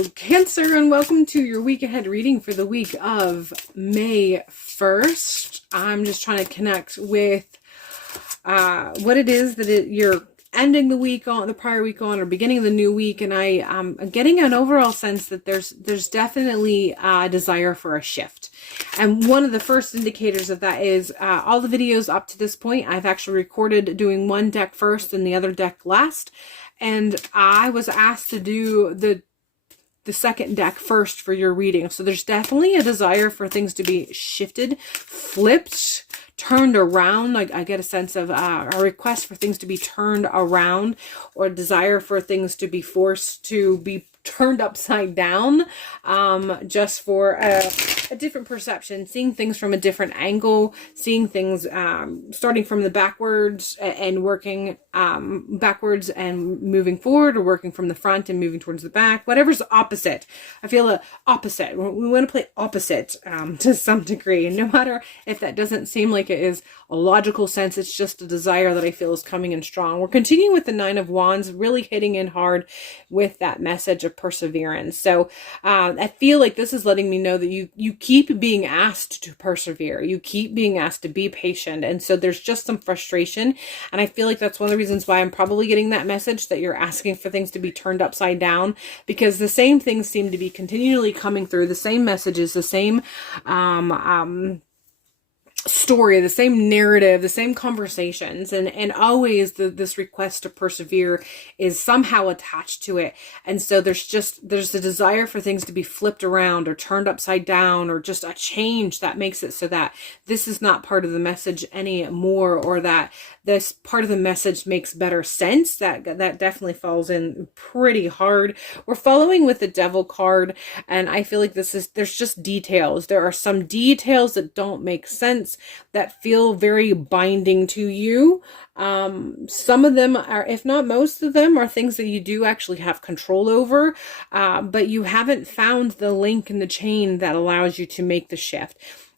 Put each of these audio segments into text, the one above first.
Hello, Cancer, and welcome to your week ahead reading for the week of May 1st. I'm just trying to connect with what it is that you're ending the week on, the prior week on, or beginning the new week, and I'm getting an overall sense that there's definitely a desire for a shift. And one of the first indicators of that is all the videos up to this point, I've actually recorded doing one deck first and the other deck last. And I was asked to do the second deck first for your reading. So there's definitely a desire for things to be shifted, flipped, turned around. Like I get a sense of a request for things to be turned around, or a desire for things to be forced to be turned upside down, just for a different perception, seeing things from a different angle, seeing things starting from the backwards and working backwards and moving forward, or working from the front and moving towards the back, whatever's opposite. I feel a opposite. We want to play opposite to some degree, and no matter if that doesn't seem like it is a logical sense, it's just a desire that I feel is coming in strong. We're continuing with the Nine of Wands, really hitting in hard with that message of perseverance. So I feel like this is letting me know that you keep being asked to persevere. You keep being asked to be patient. And so there's just some frustration. And I feel like that's one of the reasons why I'm probably getting that message that you're asking for things to be turned upside down, because the same things seem to be continually coming through, the same messages, the same story, the same narrative, the same conversations, and always this request to persevere is somehow attached to it. And so there's a desire for things to be flipped around or turned upside down, or just a change that makes it so that this is not part of the message anymore, or that this part of the message makes better sense. That definitely falls in pretty hard. We're following with the Devil card, and I feel like there's just details. There are some details that don't make sense, that feel very binding to you. Some of them are, if not most of them, are things that you do actually have control over, but you haven't found the link in the chain that allows you to make the shift.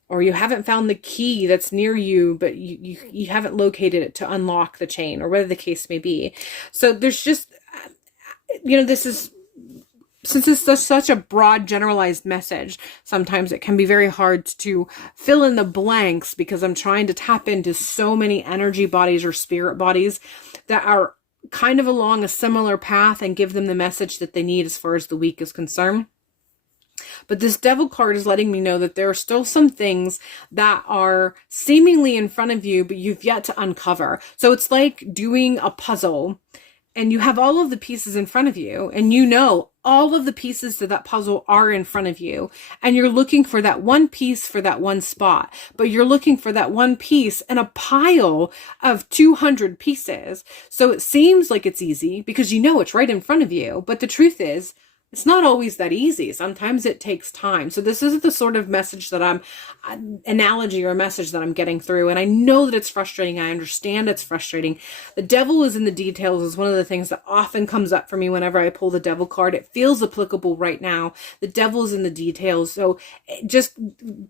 Or you haven't found the key that's near you, but you haven't located it to unlock the chain, or whatever the case may be. So there's just, since it's such a broad, generalized message, sometimes it can be very hard to fill in the blanks, because I'm trying to tap into so many energy bodies or spirit bodies that are kind of along a similar path, and give them the message that they need as far as the week is concerned. But this Devil card is letting me know that there are still some things that are seemingly in front of you, but you've yet to uncover. So it's like doing a puzzle, and you have all of the pieces in front of you, and you know all of the pieces to that puzzle are in front of you, and you're looking for that one piece for that one spot, but you're looking for that one piece in a pile of 200 pieces. So it seems like it's easy because you know it's right in front of you, but the truth is, it's not always that easy. Sometimes it takes time. So this is the sort of message that analogy or message that I'm getting through. And I know that it's frustrating. I understand it's frustrating. The devil is in the details is one of the things that often comes up for me whenever I pull the Devil card. It feels applicable right now. The devil is in the details. So just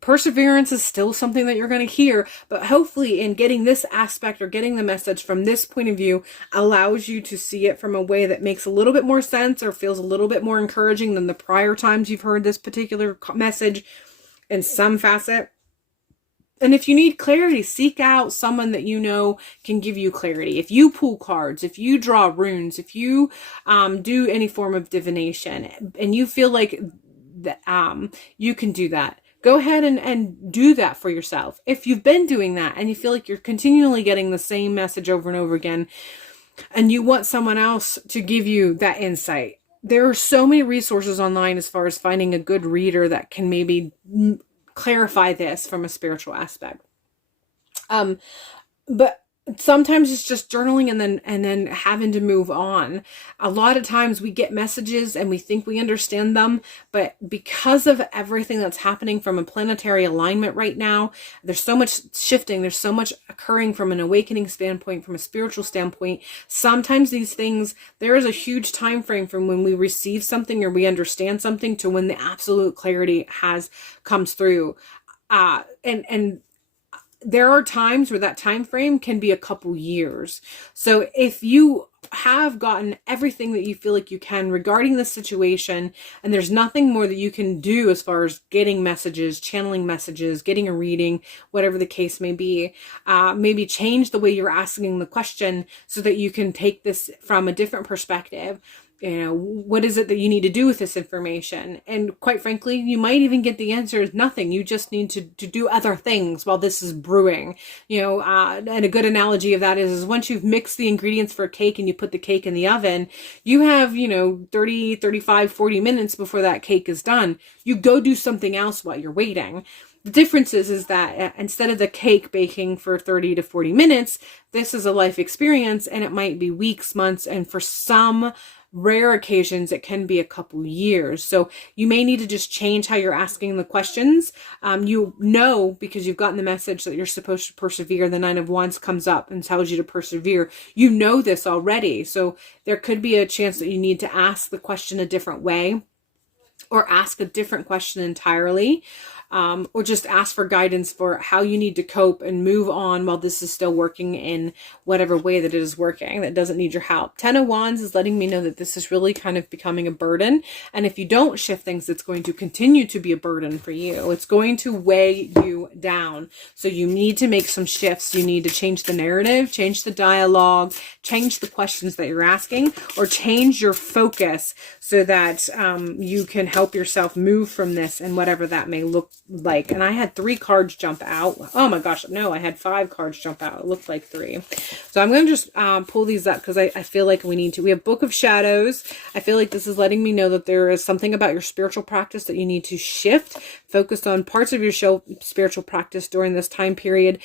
perseverance is still something that you're going to hear. But hopefully in getting this aspect, or getting the message from this point of view, allows you to see it from a way that makes a little bit more sense, or feels a little bit more encouraging than the prior times you've heard this particular message in some facet. And if you need clarity, seek out someone that you know can give you clarity. If you pull cards, if you draw runes, if you do any form of divination, and you feel like that, you can do that, go ahead and do that for yourself. If you've been doing that and you feel like you're continually getting the same message over and over again, and you want someone else to give you that insight, there are so many resources online as far as finding a good reader that can maybe clarify this from a spiritual aspect. But sometimes it's just journaling and then having to move on. A lot of times we get messages and we think we understand them, but because of everything that's happening from a planetary alignment right now, there's so much shifting, there's so much occurring from an awakening standpoint, from a spiritual standpoint. Sometimes these things, there is a huge time frame from when we receive something or we understand something to when the absolute clarity comes through. And there are times where that time frame can be a couple years. So if you have gotten everything that you feel like you can regarding the situation, and there's nothing more that you can do as far as getting messages, channeling messages, getting a reading, whatever the case may be, maybe change the way you're asking the question so that you can take this from a different perspective. You know, what is it that you need to do with this information? And quite frankly, you might even get the answer is nothing. You just need to do other things while this is brewing. You know, and a good analogy of that is once you've mixed the ingredients for a cake and you put the cake in the oven, you have, you know, 30, 35, 40 minutes before that cake is done. You go do something else while you're waiting. The difference is that instead of the cake baking for 30 to 40 minutes, this is a life experience, and it might be weeks, months, and for some rare occasions, it can be a couple years. So you may need to just change how you're asking the questions. You know, because you've gotten the message that you're supposed to persevere. The Nine of Wands comes up and tells you to persevere. You know this already. So there could be a chance that you need to ask the question a different way, or ask a different question entirely. Or just ask for guidance for how you need to cope and move on while this is still working in whatever way that it is working that doesn't need your help. 10 of Wands is letting me know that this is really kind of becoming a burden. And if you don't shift things, it's going to continue to be a burden for you. It's going to weigh you down. So you need to make some shifts. You need to change the narrative, change the dialogue, change the questions that you're asking, or change your focus so that you can help yourself move from this and whatever that may look like. And I had 3 cards jump out. Oh my gosh, no, I had 5 cards jump out. It looked like 3. So I'm going to just pull these up because I feel like we need to. We have Book of Shadows. I feel like this is letting me know that there is something about your spiritual practice that you need to shift. Focus on parts of your spiritual practice during this time period.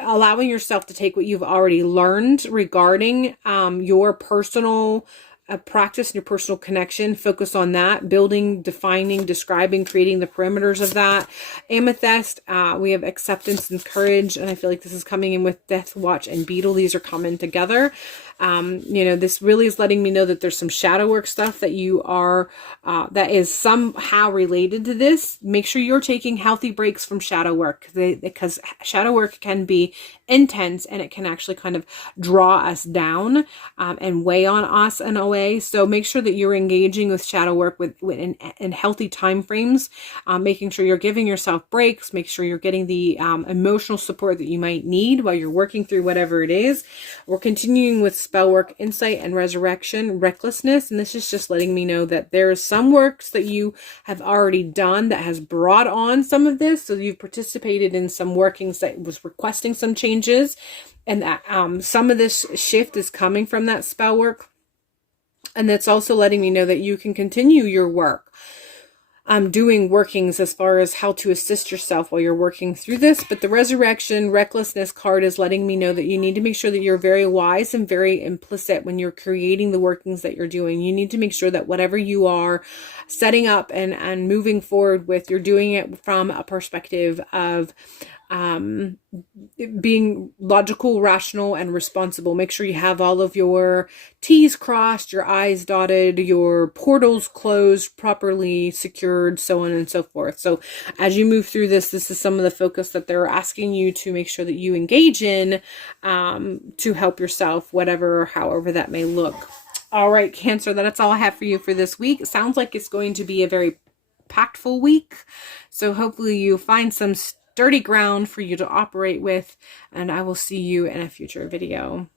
Allowing yourself to take what you've already learned regarding your personal practice and your personal connection. Focus on that, building, defining, describing, creating the perimeters of that. Amethyst, we have acceptance and courage, and I feel like this is coming in with Death Watch and Beetle. These are coming together. You know, this really is letting me know that there's some shadow work stuff that you are, that is somehow related to this. Make sure you're taking healthy breaks from shadow work, because shadow work can be intense and it can actually kind of draw us down and weigh on us in a way. So make sure that you're engaging with shadow work in healthy time frames, making sure you're giving yourself breaks, make sure you're getting the emotional support that you might need while you're working through whatever it is. We're continuing with spell work, insight and resurrection, recklessness, and this is just letting me know that there is some works that you have already done that has brought on some of this. So you've participated in some workings that was requesting some changes, and that some of this shift is coming from that spell work. And that's also letting me know that you can continue your work. Doing workings as far as how to assist yourself while you're working through this. But the resurrection, recklessness card is letting me know that you need to make sure that you're very wise and very implicit when you're creating the workings that you're doing. You need to make sure that whatever you are setting up and moving forward with, you're doing it from a perspective of being logical, rational, and responsible. Make sure you have all of your T's crossed, your I's dotted, your portals closed, properly secured, so on and so forth. So as you move through this is some of the focus that they're asking you to make sure that you engage in to help yourself, whatever, however that may look. All right, Cancer, that's all I have for you for this week. It sounds like it's going to be a very impactful week. So hopefully you find some sturdy ground for you to operate with, and I will see you in a future video.